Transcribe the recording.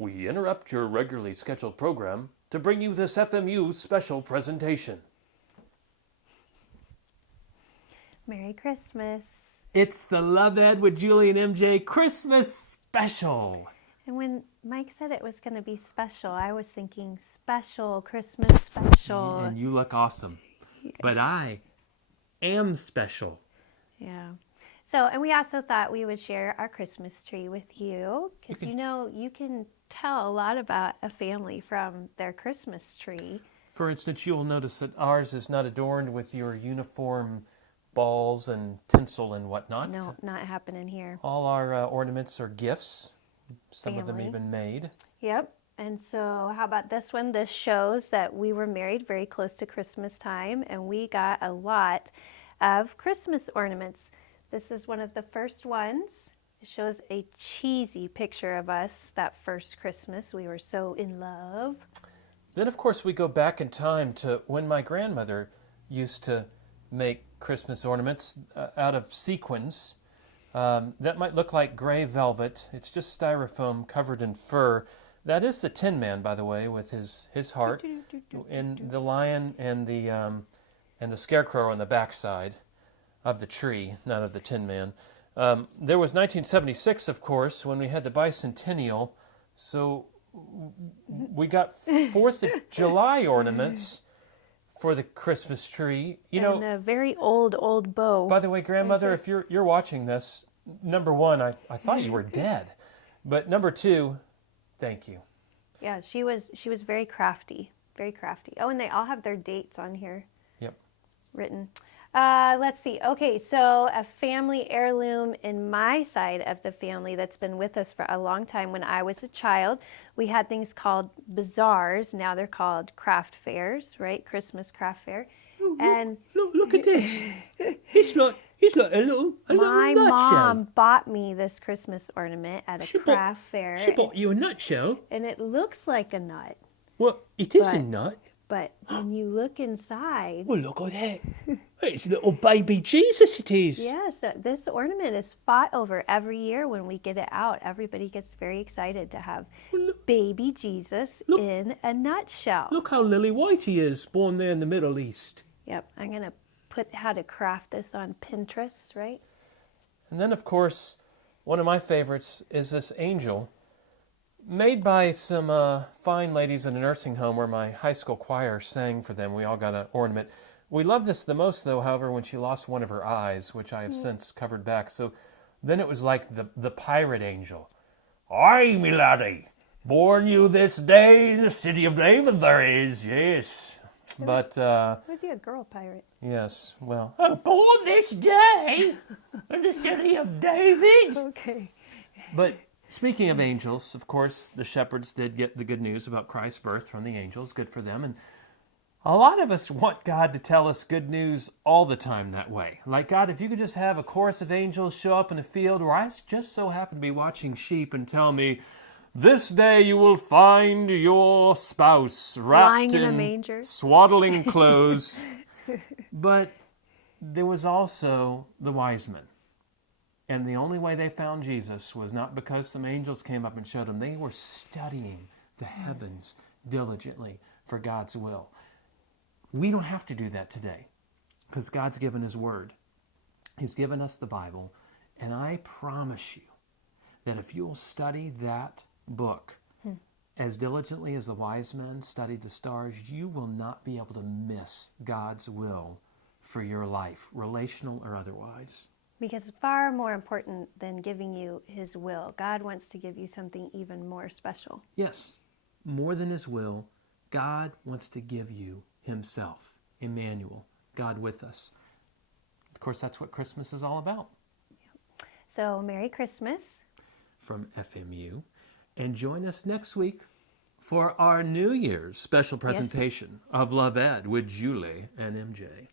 We interrupt your regularly scheduled program to bring you this FMU Special Presentation. Merry Christmas. It's the LoveEd with Julie and MJ Christmas Special. And when Mike said it was going to be special, I was thinking special, Christmas special. And you look awesome. But I am special. Yeah. So, and we also thought we would share our Christmas tree with you because you can tell a lot about a family from their Christmas tree. For instance, you'll notice that ours is not adorned with your uniform balls and tinsel and whatnot. No, not happening here. All our ornaments are gifts, some of them even made. Yep. And so how about this one? This shows that we were married very close to Christmas time, and we got a lot of Christmas ornaments. This is one of the first ones. It shows a cheesy picture of us that first Christmas. We were so in love. Then, of course, we go back in time to when my grandmother used to make Christmas ornaments out of sequins. That might look like gray velvet. It's just styrofoam covered in fur. That is the Tin Man, by the way, with his heart, and the lion and the scarecrow on the backside of the tree, not of the Tin Man. There was 1976, of course, when we had the bicentennial. So we got 4th of July ornaments for the Christmas tree. And a very old bow. By the way, grandmother, if you're watching this, number one, I thought you were dead. But number two, thank you. Yeah, she was very crafty. Very crafty. Oh, and they all have their dates on here. Yep. Written. Let's see. Okay, so a family heirloom in my side of the family that's been with us for a long time. When I was a child, we had things called bazaars. Now they're called craft fairs, right? Christmas craft fair. Oh, and look at this. It's like a little my nutshell. mom bought me this Christmas ornament at a craft fair. She bought you a nutshell. And it looks like a nut. Well, it is a nut. But when you look inside... Well, look at that. It's a little baby Jesus, it is. Yeah, so this ornament is fought over every year when we get it out. Everybody gets very excited to have baby Jesus in a nutshell. Look how lily white he is, born there in the Middle East. Yep, I'm going to put how to craft this on Pinterest, right? And then, of course, one of my favorites is this angel, made by some fine ladies in a nursing home where my high school choir sang for them. We all got an ornament. We love this the most, though, however, when she lost one of her eyes, which I have since covered back. So then it was like the pirate angel. Aye, me laddie, born you this day in the city of David there is, yes. But, would be a girl pirate. yes, well, born this day in the city of David. Okay. But speaking of angels, of course, the shepherds did get the good news about Christ's birth from the angels. Good for them. And a lot of us want God to tell us good news all the time that way. Like, God, if you could just have a chorus of angels show up in a field where I just so happen to be watching sheep and tell me, this day you will find your spouse wrapped lying in a manger, swaddling clothes. But there was also the wise men. And the only way they found Jesus was not because some angels came up and showed them. They were studying the heavens diligently for God's will. We don't have to do that today because God's given His Word. He's given us the Bible. And I promise you that if you'll study that book as diligently as the wise men studied the stars, you will not be able to miss God's will for your life, relational or otherwise. Because it's far more important than giving you His will. God wants to give you something even more special. Yes, more than His will, God wants to give you Himself, Emmanuel, God with us. Of course, that's what Christmas is all about. So, Merry Christmas. From FMU. And join us next week for our New Year's special presentation of LoveEd with Julie and MJ.